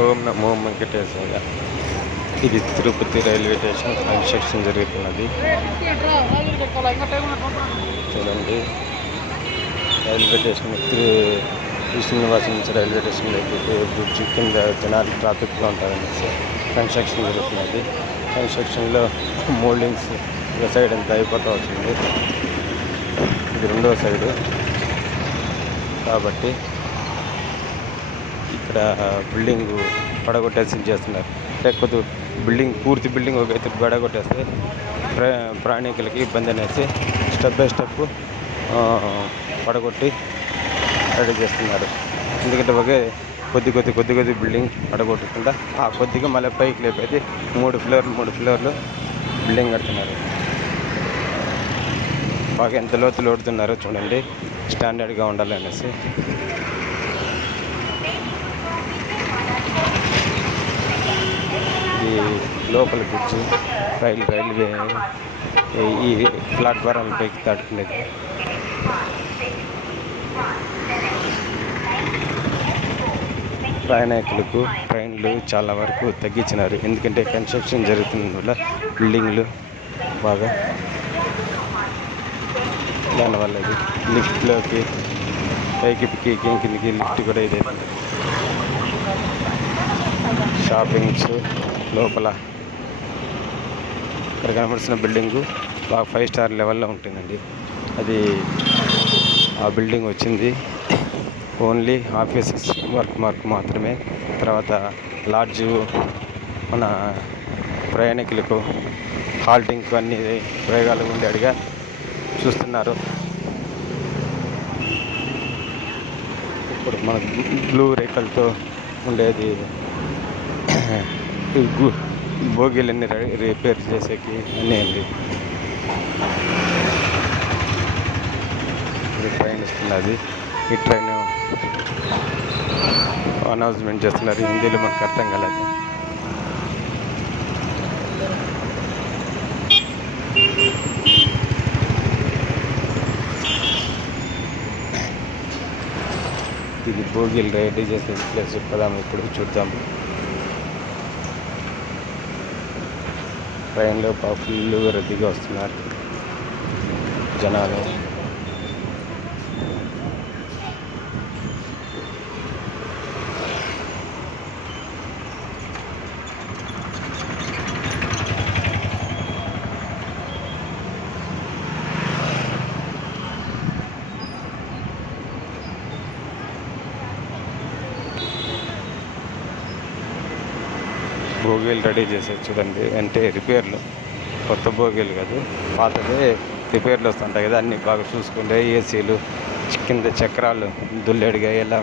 ఓం నమో వెంకటేశాయ. ఇది Tirupati railway station construction జరుగుతున్నది. చూడండి, రైల్వే స్టేషన్ శ్రీనివాస నుంచి రైల్వే స్టేషన్లోకి బ్రిడ్జి కింద జనాలు ట్రాఫిక్లో ఉంటారనేసి కన్స్ట్రక్షన్ జరుగుతున్నది. కన్స్ట్రక్షన్లో మోల్డింగ్స్ ఒక సైడ్ అంతా అయిపోతూ వచ్చింది. ఇది రెండో సైడు కాబట్టి ఇక్కడ బిల్డింగ్ పడగొట్టేసి చేస్తున్నారు. లేకపోతే పూర్తి బిల్డింగ్ ఒక అయితే పడగొట్టేస్తే ప్రయాణికులకి ఇబ్బంది అనేసి స్టెప్ బై స్టెప్ పడగొట్టి రెడీ చేస్తున్నారు. ఎందుకంటే ఒకే కొద్ది బిల్డింగ్ పడగొట్టకుండా ఆ కొద్దిగా మళ్ళీ పైకి లేపైతే మూడు ఫ్లోర్లు బిల్డింగ్ కడుతున్నారు. బాగా ఎంత లోతులు ఓడుతున్నారో చూడండి, స్టాండర్డ్గా ఉండాలి అనేసి. ఈ లోపల బ్రిడ్జ్ రైల్వే ఈ ప్లాట్ఫారంపైకి దాటుకునేది. ప్రయాణికులకు ట్రైన్లు చాలా వరకు తగ్గించినారు. ఎందుకంటే కన్స్ట్రక్షన్ జరుగుతున్న వల్ల బిల్డింగ్లు బాగా దానివల్ల ఇది లిఫ్ట్లోకి పైకి కిందికి లిఫ్ట్ కూడా ఇదే. షాపింగ్స్ లోపల ఇక్కడ కనబడుతున్న బిల్డింగు బాగా 5 స్టార్ లెవెల్లో ఉంటుందండి. అది ఆ బిల్డింగ్ వచ్చింది ఓన్లీ ఆఫీసెస్ వర్క్ మాత్రమే. తర్వాత లాడ్జు మన ప్రయాణికులకు హాల్టింగ్ అన్ని ప్రయోగాలు ఉండేట్టుగా చూస్తున్నారు. ఇప్పుడు మన బ్లూ రేఖలతో ఉండేది బోగీలన్నీ రిపేర్ చేసేకి అన్నీ అండి. ఇది ట్రైన్ వస్తున్నది. ఈ ట్రైన్ అనౌన్స్మెంట్ చేస్తున్నారు. హిందీలో మనకు అర్థం కాలేదు. ఇది బోగీలు రెడీ చేసే ప్లేస్. పదాము ఇప్పుడు చూద్దాం. ట్రైన్లో ఫుల్ రద్దీగా వస్తున్నారు జనాలు. బోగీలు రెడీ చేసేది చూడండి. అంటే రిపేర్లు, కొత్త బోగీలు కాదు, పాతదే రిపేర్లు వస్తుంటాయి కదా, అన్నీ బాగా చూసుకుంటే ఏసీలు కింద చక్రాలు దుల్లేడుగా ఎలా